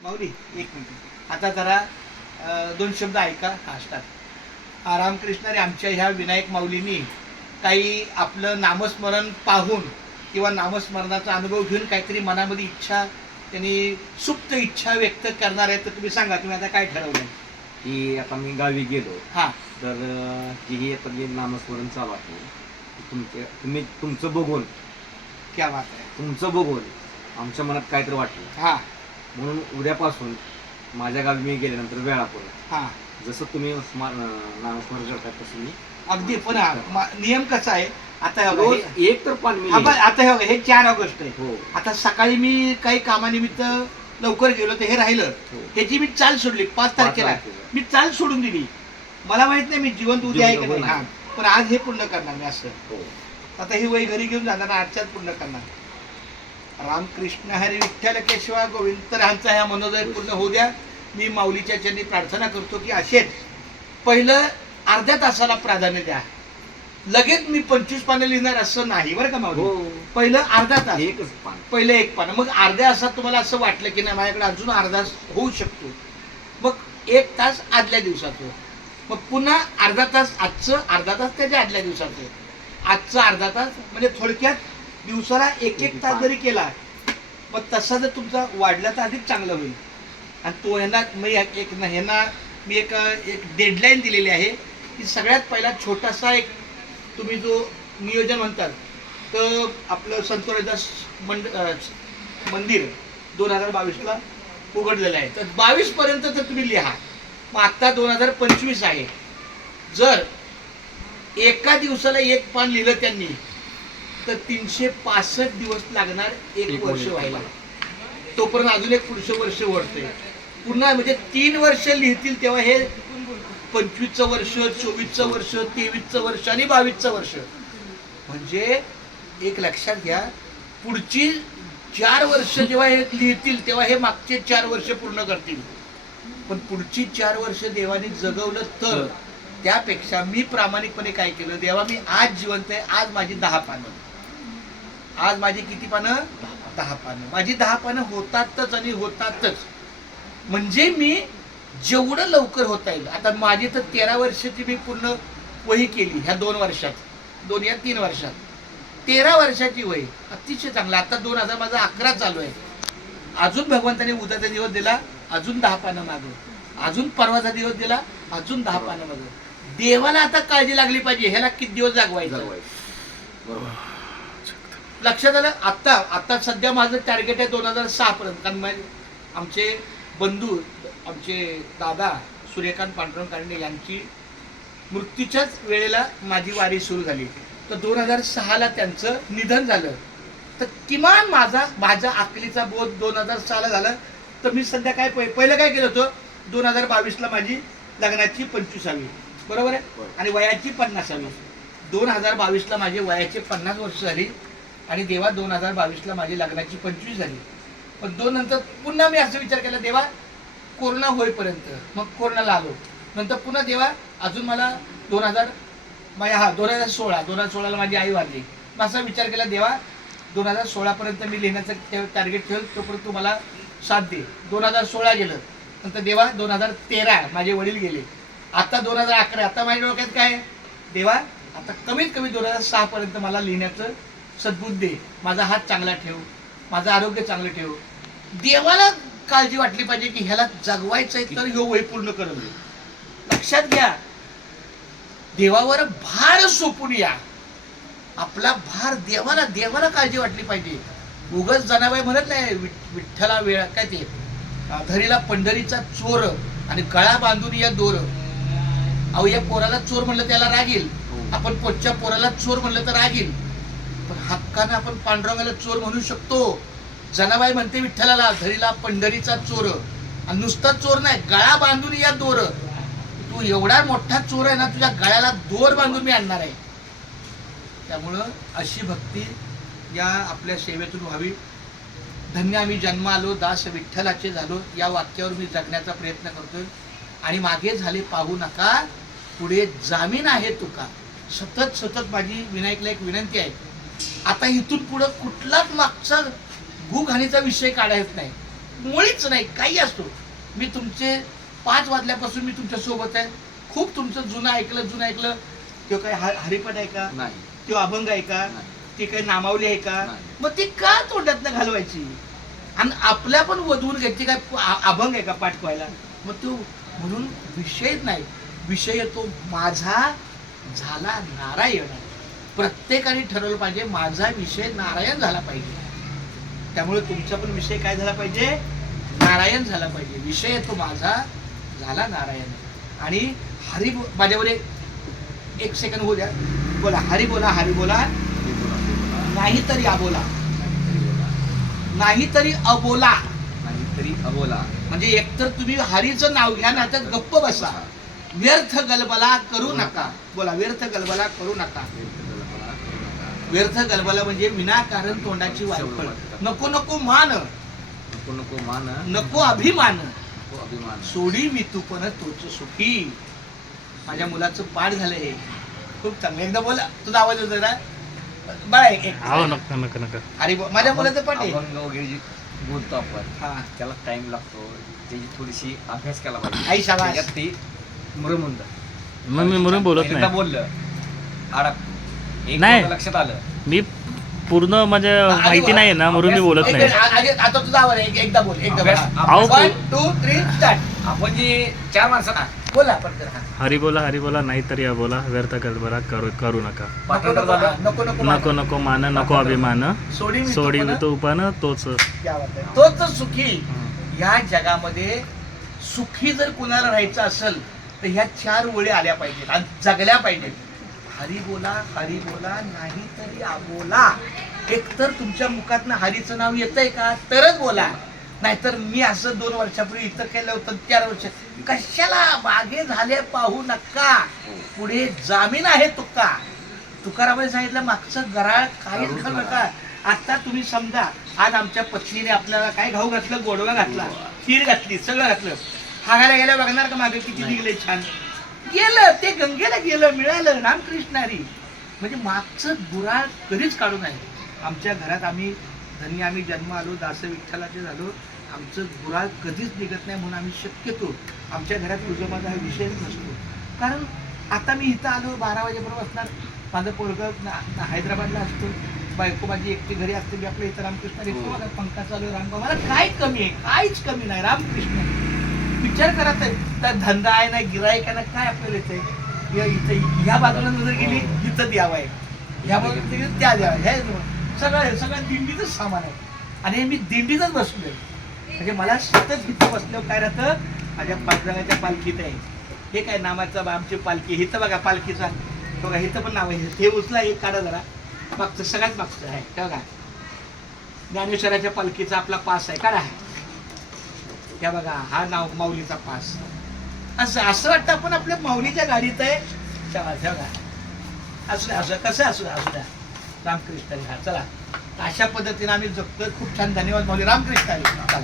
माऊली एक मिनिट आता जरा दोन शब्द ऐका. हा स्टार्ट. रामकृष्ण रे, आमच्या ह्या विनायक माऊलींनी काही आपलं नामस्मरण पाहून किंवा नामस्मरणाचा अनुभव घेऊन काहीतरी मनामध्ये इच्छा, त्यांनी सुप्त इच्छा व्यक्त करणार आहे. तर तुम्ही सांगा, तुम्ही आता काय ठरवलंय? की आता मी गावी गेलो हा तर ही आता जे नामस्मरण चालू आहे तुमचं बघून क्या बात आहे. तुमचं बघून आमच्या मनात काहीतरी वाटलं, हा म्हणून उद्यापासून माझ्या गावी मी गेल्यानंतर वेळापूर हा जसं तुम्ही नामस्मरण करता तसं मी अगदी. पण नियम कसा आहे आता हे बघा, रोज एक तर पान मी आता हे बघा, हे 4 ऑगस्ट आहे. हो आता सकाळी मी काही कामानिमित्त लवकर गेलो तर हे राहिलं. हो. ह्याची मी चाल सोडली 5 तारखेला. तारखेला. मी चाल सोडून दिली. मला माहित नाही मी जिवंत उद्या आहे की जिवंत नाही. नाही. हा पण आज हे पूर्ण करणार मी असं. हो. आता ही वही घरी घेऊन जाणार, आजच्याच पूर्ण करणार. रामकृष्ण हरी विठ्ठल केशवा गोविंद. तर ह्यांचा ह्या मनोदय पूर्ण होऊ द्या. मी माऊलीच्या चरणी प्रार्थना करतो की असेच पहिलं अर्ध्या तासाला प्राधान्य द्या. लगेच मी 25 पानं लिहिणार असं नाही बरं का माऊली. हो. पहिलं अर्धा तास, एकच पान. पहिलं 1 पान. मग अर्ध्या तासात तुम्हाला असं वाटलं की नाही माझ्याकडे अजून अर्धा तास होऊ शकतो, मग 1 तास आदल्या दिवसाचं, मग पुन्हा अर्धा तास आजचं, अर्धा तास त्याच्या आदल्या दिवसाचं, आजचं अर्धा तास. म्हणजे थोडक्यात दिवसाला 1-1 तास जरी केला मग तसा जर तुमचा वाढला तर अधिक चांगलं होईल. आणि तो ह्यांना मी एक डेडलाईन दिलेली आहे की सगळ्यात पहिला छोटासा एक तुम्ही जो नियोजन म्हणतात तर आपलं संत रोहिदास मंदिर 2022ला उघडलेलं आहे. तर 22 पर्यंत तर तुम्ही लिहा. मग आत्ता 2025 आहे. जर एका दिवसाला 1 पान लिहिलं त्यांनी तर 365 दिवस लागणार 1 वर्ष व्हायला. तोपर्यंत अजून एक पुढचं वर्ष ओढते पुन्हा. म्हणजे 3 वर्ष लिहितील तेव्हा हे 25चं वर्ष, 24चं वर्ष, 23चं वर्ष आणि 22चं वर्ष. म्हणजे एक लक्षात घ्या, पुढची 4 वर्ष जेव्हा हे लिहितील तेव्हा हे मागचे 4 वर्ष पूर्ण करतील. पण पुढची 4 वर्ष देवाने जगवलं तर त्यापेक्षा मी प्रामाणिकपणे काय केलं, देवा मी आज जिवंत आहे, आज माझी 10 पानं, आज माझी किती पानं? 10 पानं. माझी 10 पानं होतातच आणि होतातच. म्हणजे मी जेवढं लवकर होता येईल. आता माझी तर 13 वर्षाची मी पूर्ण वही केली ह्या 2 वर्षात, 2 या 3 वर्षात 13 वर्षाची वही अतिशय चांगला. आता 2000 माझा 11 चालू आहे. अजून भगवंताने उद्याचा दिवस दिला, अजून 10 पानं मागं, अजून परवाचा दिवस दिला, अजून 10 पानं मागं. देवाला आता काळजी लागली पाहिजे ह्याला किती दिवस जागवायचं. लक्षात आलं. आता सध्या माझं टार्गेट आहे 2006 पर्यंत. कारण आमचे बंधू, आमचे दादा सूर्यकांत पांडुरंग कारंडे यांची मृत्यूच्याच वेळेला माझी वारी सुरू झाली. तर 2006ला त्यांचं निधन झालं. तर किमान माझ्या अकलीचा बोध 2006ला झाला. तर मी सध्या काय पहिलं काय केलं होतं, 2022ला माझी लग्नाची 25वी, बरोबर आहे, आणि वयाची 50वी. 2022ला माझे वयाचे 50 वर्ष झाली आणि देवा 2022ला माझी लग्नाची 25 झाली. पण 2 नंतर पुन्हा मी असं विचार केला, देवा कोरोना होईपर्यंत, मग कोरोनाला आलो. नंतर पुन्हा देवा अजून मला 2016ला माझी आई वारली. मग असा विचार केला, देवा 2016 पर्यंत मी लिहिण्याचं टार्गेट ठेवलं, तोपर्यंत तू मला साथ दे. 2016 गेलं. नंतर देवा 2013 माझे वडील गेले. आता 2011. आता माझ्या डोक्यात काय, देवा आता कमीत कमी 2006 पर्यंत मला लिहिण्याचं सद्बुद्धी दे. माझा हात चांगला ठेव, माझं आरोग्य चांगलं ठेव. देवाला काळजी वाटली पाहिजे की ह्याला जगवायचंय तर ह्यो वय पूर्ण करून दे. लक्षात घ्या, देवावर भार सोपून या. आपला भार देवाला काळजी वाटली पाहिजे. उगाच जनाबाई म्हणत नाही विठ्ठला वेळ काय ते धरीला पंढरीचा चोर आणि गळा बांधून या दोर. अहो या पोराला चोर म्हणलं त्याला राग येईल, आपण पोटच्या पोराला चोर म्हणलं तर राग येईल. पण हक्कानं आपण पांडुरंगाला चोर म्हणू शकतो. जनाबाई म्हणते विठ्ठलाला धरीला पंढरीचा चोर, आणि नुसता चोर नाही, गळा बांधून या दोर. तू एवढा मोठा चोर आहे ना, तुझ्या गळ्याला दोर बांधून मी आणणार आहे. त्यामुळं अशी भक्ती या आपल्या सेवेतून व्हावी. धन्य आम्ही जन्म आलो, दास विठ्ठलाचे झालो, या वाक्यावर मी जगण्याचा प्रयत्न करतोय. आणि मागे झाले पाहू नका, पुढे जामीन आहे तुका. सतत माझी विनायकला एक विनंती आहे, आता इथून पुढं कुठलाच मागचा गुघाणीचा विषय काढायचा नाही. मुळीच नाही. काही असतो, मी तुमचे 5 वाजल्यापासून मी तुमच्या सोबत आहे. खूप तुमचं जुनं ऐकलं. तो काय हरिपट आहे का? नाही. तो अभंग आहे का? नाही. ती काही नामावली आहे का? नाही. मग ती का तोंडातनं घालवायची? आणि आपल्या पण वधवून घ्यायची काय अभंग आहे का पाठ व्हायला? मग तो म्हणून विषयच नाही. विषय तो माझा झाला नारायण. प्रत्येकाने ठरवलं पाहिजे माझा विषय नारायण झाला पाहिजे. त्यामुळे तुमचा पण विषय काय झाला पाहिजे? नारायण झाला पाहिजे. विषय तो माझा झाला नारायण. आणि हरी माझ्यावर एक सेकंड होऊ द्या. बोला हरी बोला, हरी बोला, नाहीतरी अबोला, नाहीतरी अबोला. नाहीतरी अबोला. म्हणजे एकतर तुम्ही हरीचं नाव घ्या, नाही तर गप्प बसा. व्यर्थ गलबला करू नका. बोला व्यर्थ गलबला करू नका. व्यर्थ गलबला म्हणजे विनाकारण तोंडाची वायफळ. नको नको मान, नको नको मान, नको अभिमान, नको अभिमान. सोडी मी तू पण तोच सुखी. माझ्या मुलाचं पाठ झालंय खूप चांगलं. एकदा बोला, तुझा आवाज होता ना बाळा. एक नका हरी माझ्या मुलाचं पाठ आहे. अभंग वगैरे जे बोलतो आपण हा त्याला टाइम लागतो. त्याची थोडीशी अभ्यास केला पाहिजे. आई शाबास. त्याच्यात ते मुरमुंद मग मी म्हणून बोलत एकदा नाही. बोललं अडक एक नाही. बोललं लक्षात आलं. मी पूर्ण म्हणजे माहिती नाही ना म्हणून मी बोलत नाही. आता तुझा आवाज आहे. एकदा बोल, एकदा बोला. अहो, 1 2 3 स्टार्ट. आपण जे 4 माणसं ना बोला पटकन. हा. हरी बोला नाहीतरी अबोला, व्यर्थ गलबला करू नका. नको पाठांतर नको झालं. नको नको नको नको मान, नको अभिमान, सोडी मी सोडी तू पण तो पण तोच. क्या बात आहे. तोच सुखी. या जगामध्ये सुखी जर कुणाला राहायचं असेल तर ह्या 4 ओळी आल्या पाहिजेत आणि जगल्या पाहिजेत. हरी बोला नाही तरी अबोला. एकतर तुमच्या मुखातनं हरीचं नाव येतंय का तरच बोला. नाहीतर मी असं 2 वर्षापूर्वी इथं केलं होतं, 4 वर्ष कशाला मागे झाले पाहू नका, पुढे जामीन आहे तुका. तुकारामाने सांगितलं मागचं गराळ काहीच घालू नका. आता तुम्ही समजा आज आमच्या पत्नीने आपल्याला काय घाऊ घातलं, गोडवा घातला, खीर घातली, सगळं घातलं. हागायला गेल्या बघणार का मागे किती निघले छान. गेलं ते गंगेला गेलं, मिळालं रामकृष्णारी. म्हणजे मागचं गुराळ कधीच काढू नये. आमच्या घरात आम्ही धन्य, आम्ही जन्म आलो, दास विठ्ठलाचे झालो. आमचं गुराळ कधीच निघत नाही. म्हणून आम्ही शक्यतो आमच्या घरात तुझं हा विषयच नसतो. कारण आता मी इथं आलो 12 वाजेपर्यंत असणार. माझं पोरगं हैदराबादला असतो, बायको माझी एकटी घरी असते. मी आपल्या इथं रामकृष्ण बघा पंखा चालू आहे. रामबा मला काय कमी आहे? काहीच कमी नाही. रामकृष्ण विचार करत आहे. तर धंदा आहे ना, गिराईक आहे ना, काय आपल्याला येतंय? इथं ह्या बाजूला नजर गेली इथं द्यावं आहे, ह्या बाजूला गेली त्या द्यावं. हे सगळं दिंडीचंच सामान आहे. आणि मी दिंडीतच बसलोय. म्हणजे मला सतत इथं बसल्यावर काय राहतं, माझ्या पाचजणाच्या पालखीत आहे. हे काय नामाचं आमची पालखी. हिथं बघा पालखीचा बघा, हिथं पण नाव आहे. हे उचला, एक काढा जरा. मागचं सगळ्यात मागचं आहे ते बघा. ज्ञानेश्वराच्या पालखीचा आपला पास आहे, काढा. त्या बघा, हा नाव माऊलीचा पास. असं वाटतं आपण आपल्या माऊलीच्या गाडीत आहे. तेव्हा असू द्या, कसं असू द्या. रामकृष्ण. हा चला, अशा पद्धतीने आम्ही जगतोय. खूप छान. धन्यवाद माऊली. रामकृष्ण. चला.